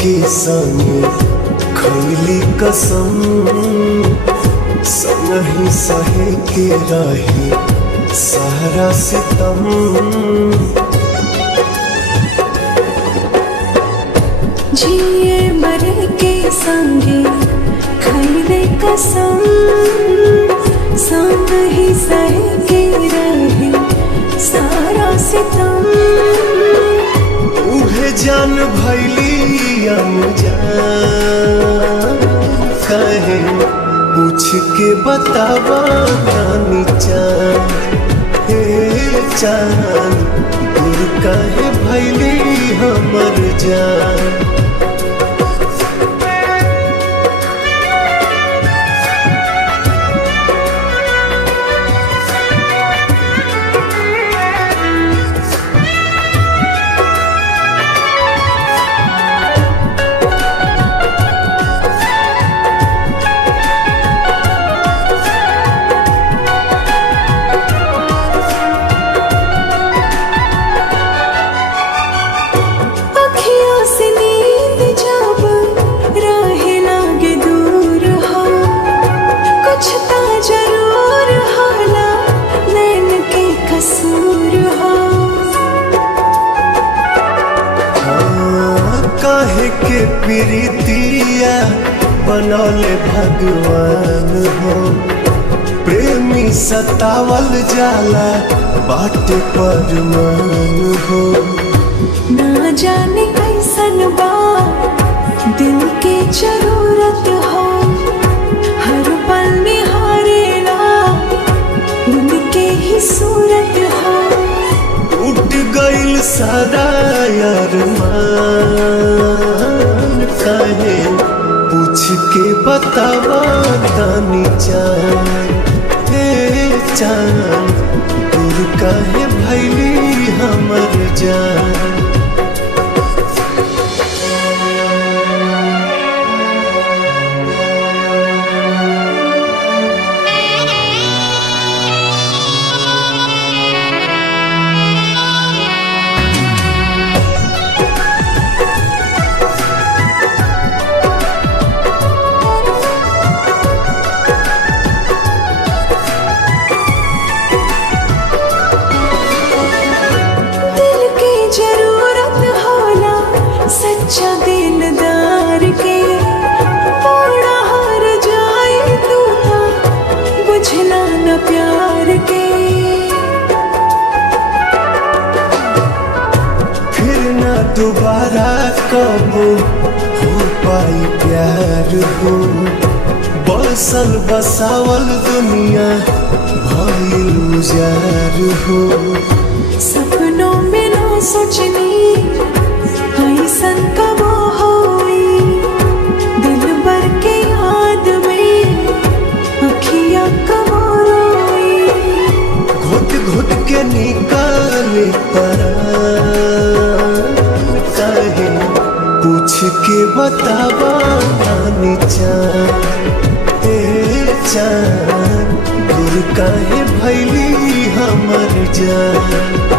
के संगे खैली कसम, संगहि सहे के रही सारा सितम। जिए मरे के संगे खैले कसम, संग ही सहे के रहे सारा सितम। उहे जान भैली अनजान, कहे पूछ के बतावा तानी चान। हे चान दूर कहे भैली हमर जान। काहे के प्रीतिया बनौले भगवान हो, प्रेमी सतावल जाला बाटे पर मान हो। ना जाने कैसन बा दिल के जरूरत हो, हर पल निहारेला उनके ही सूरत हो। उठ गइल सारा अरमान, काहे पूछ के बतावा तानी चान। हे चान दूर काहे भैली हमर जान। सच्चा दिलदार के बड़ा हार जाए तू ना, बुझला न प्यार के। फिर ना दोबारा कब हो पाई प्यार हो, बसल बसावल दुनिया भइल उजार हो। सपनों में ना सोचनी ऐसन कब होई, दिल भर के याद में अखियाँ कब रोई। घुट घुट के निकाले परान, काहे पूछ के बतावा तानी चान। हे चान दूर काहे भैली हमर जान।